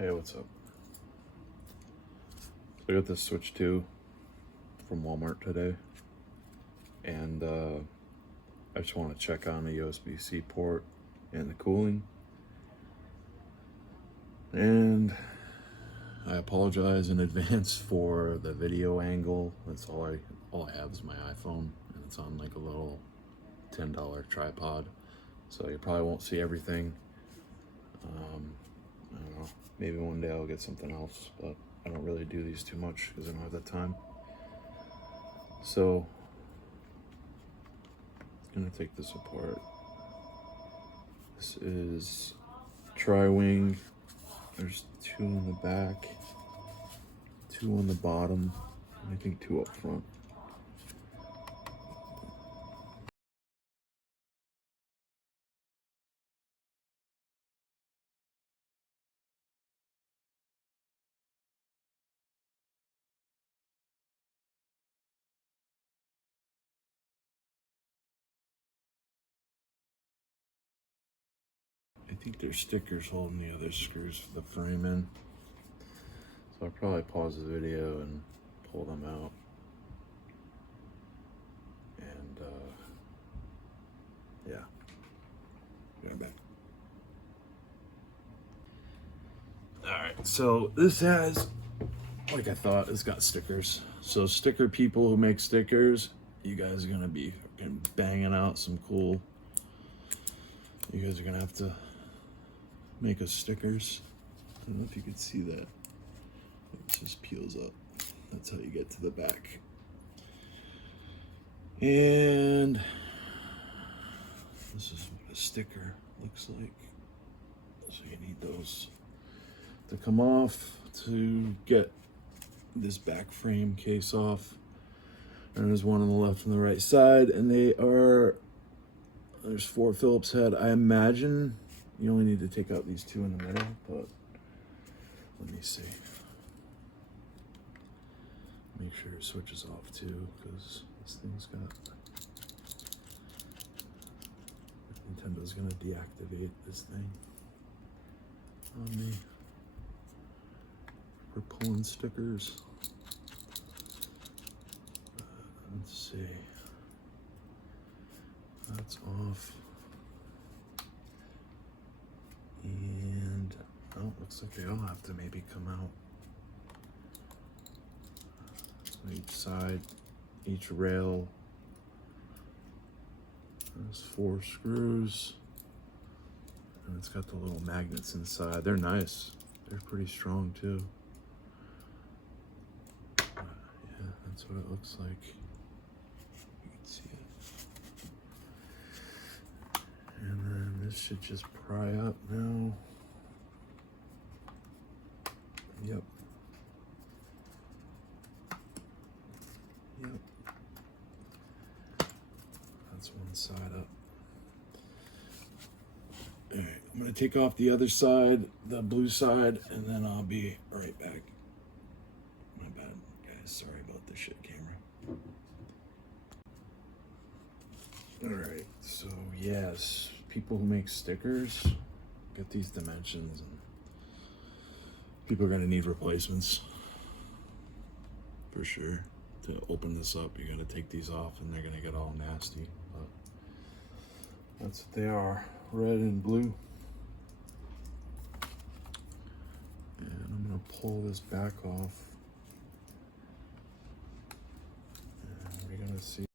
Hey, what's up? So I got this Switch 2 from Walmart today, and I just want to check on the USB-C port and the cooling. And I apologize in advance for the video angle. That's all I have is my iPhone, and it's on like a little $10 tripod, so you probably won't see everything. I don't know, maybe one day I'll get something else, but I don't really do these too much because I don't have the time. So I'm gonna take this apart. This is tri-wing. There's two in the back, two on the bottom, and I think two up front. I think there's stickers holding the other screws for the frame in. So I'll probably pause the video and pull them out. And yeah, be right back. Alright, so this has, like I thought, it's got stickers. So sticker people who make stickers, you guys are gonna be banging out some cool, you guys are gonna have to make us stickers. I don't know if you could see that. It just peels up. That's how you get to the back. And this is what a sticker looks like. So you need those to come off to get this back frame case off. And there's one on the left and the right side, and there's 4 Phillips head. I imagine you only need to take out these 2 in the middle, but let me see. Make sure it switches off too, because this thing's got, Nintendo's gonna deactivate this thing on me for pulling stickers. Let's see. That's off. And oh, looks like they all have to maybe come out. So each side, each rail. There's 4 screws. And it's got the little magnets inside. They're nice. They're pretty strong too. Yeah, that's what it looks like. You can see it. And then this should just pry up now. Yep. Yep. That's one side up. Alright, I'm gonna take off the other side, the blue side, and then I'll be right back. My bad, guys. Sorry about the shit camera. Alright, so yes, people who make stickers get these dimensions, and people are gonna need replacements for sure. To open this up, you gotta take these off, and they're gonna get all nasty. But that's what they are, red and blue. And I'm gonna pull this back off, and we're gonna see.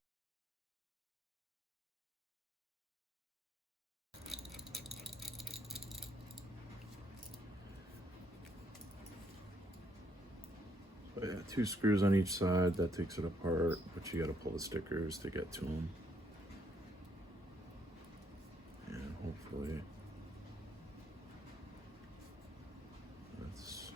So yeah, 2 screws on each side, that takes it apart, but you gotta pull the stickers to get to them. And hopefully that's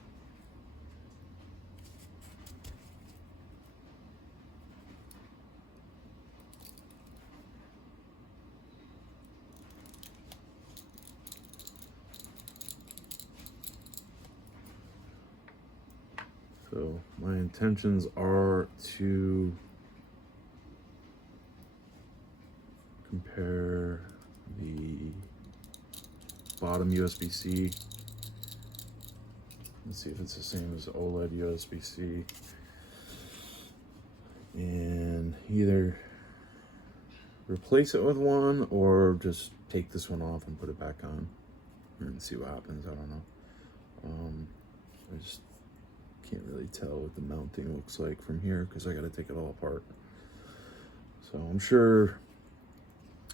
so my intentions are to compare the bottom USB-C Let's see if it's the same as OLED USB-C. And either replace it with one or just take this one off and put it back on and see what happens. I don't know. I just can't really tell what the mounting looks like from here because I got to take it all apart. So I'm sure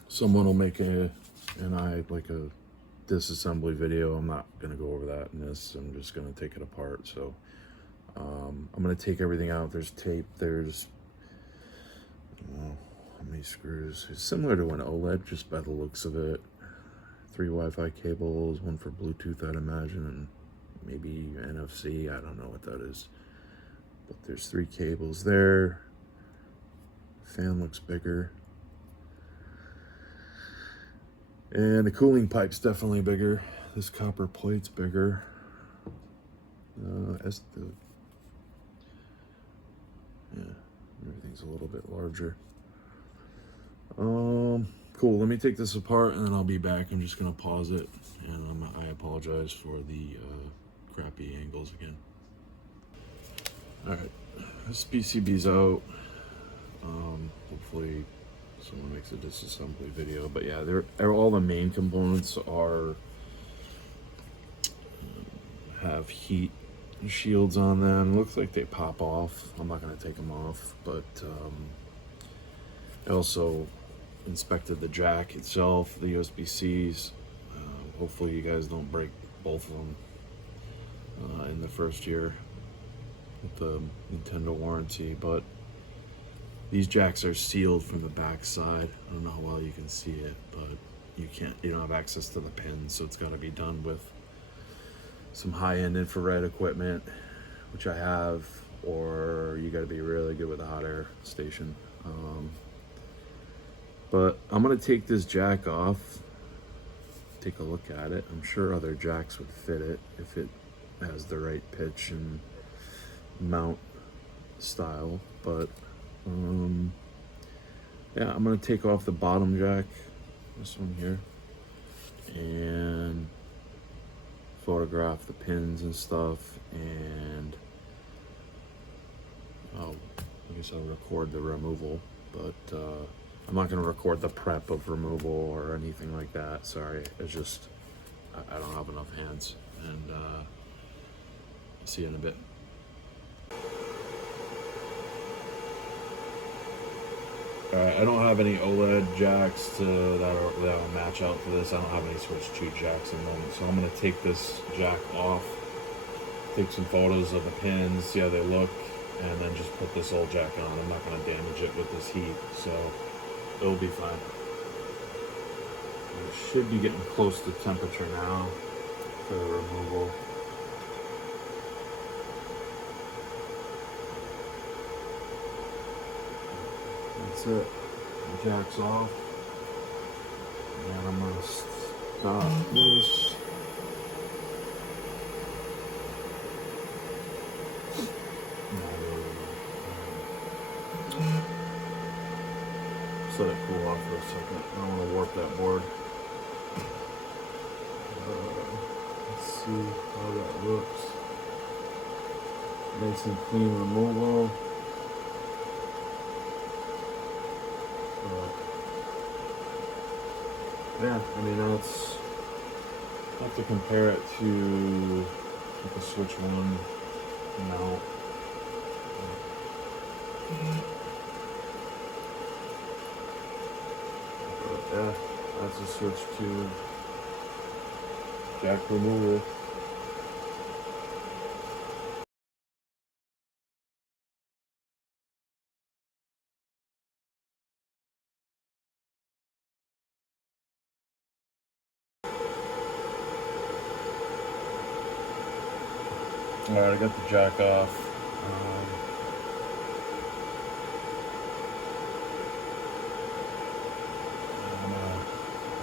someone will make a disassembly video. I'm not going to go over that in this. I'm just going to take it apart. So I'm going to take everything out. There's tape. There's how many screws? It's similar to an OLED just by the looks of it. 3 Wi-Fi cables, one for Bluetooth I'd imagine, and maybe NFC. I don't know what that is. But there's 3 cables there. Fan looks bigger. And the cooling pipe's definitely bigger. This copper plate's bigger. Everything's a little bit larger. Cool. Let me take this apart and then I'll be back. I'm just gonna pause it, and I apologize for the crappy angles again. All right, this PCB's out. Hopefully someone makes a disassembly video, but yeah, all the main components are have heat shields on them. Looks like they pop off. I'm not gonna take them off, but I also inspected the jack itself, the USB-Cs. Hopefully you guys don't break both of them in the first year with the Nintendo warranty, but these jacks are sealed from the back side. I don't know how well you can see it, but you don't have access to the pins, so it's got to be done with some high-end infrared equipment, which I have, or you got to be really good with a hot air station. But I'm gonna take this jack off, take a look at it. I'm sure other jacks would fit it if it has the right pitch and mount style, but yeah, I'm gonna take off the bottom jack, this one here, and photograph the pins and stuff, and I guess I'll record the removal, but I'm not going to record the prep of removal or anything like that. Sorry, it's just I don't have enough hands, and I'll see you in a bit. Alright, I don't have any OLED jacks that'll match out to this. I don't have any switch 2 jacks in them, so I'm going to take this jack off, take some photos of the pins, see how they look, and then just put this old jack on. I'm not going to damage it with this heat, so it'll be fine. We should be getting close to temperature now for the removal. That's it. The jack's off. And I'm gonna stop this. Let it cool off for a second. I don't want to warp that board. Let's see how that looks. Nice and clean removal. Yeah, I mean, that's, I have to compare it to like a Switch 1 mount. Yeah, that's a Switch 2 jack removal. Alright, I got the jack off.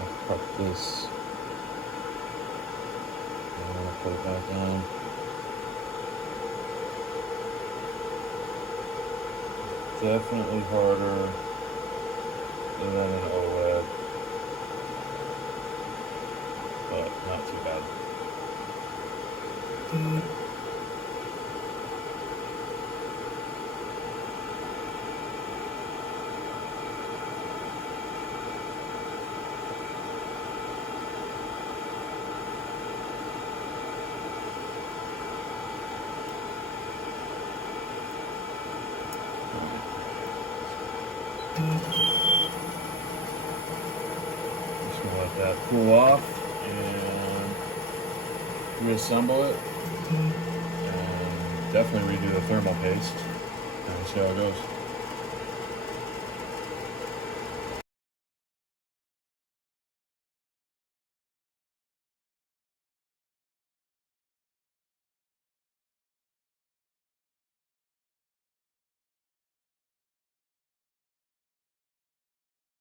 I'll prep this. I'm gonna put it back on. Definitely harder than an OLED, but not too bad. let that cool off and reassemble it. And definitely redo the thermal paste and see how it goes.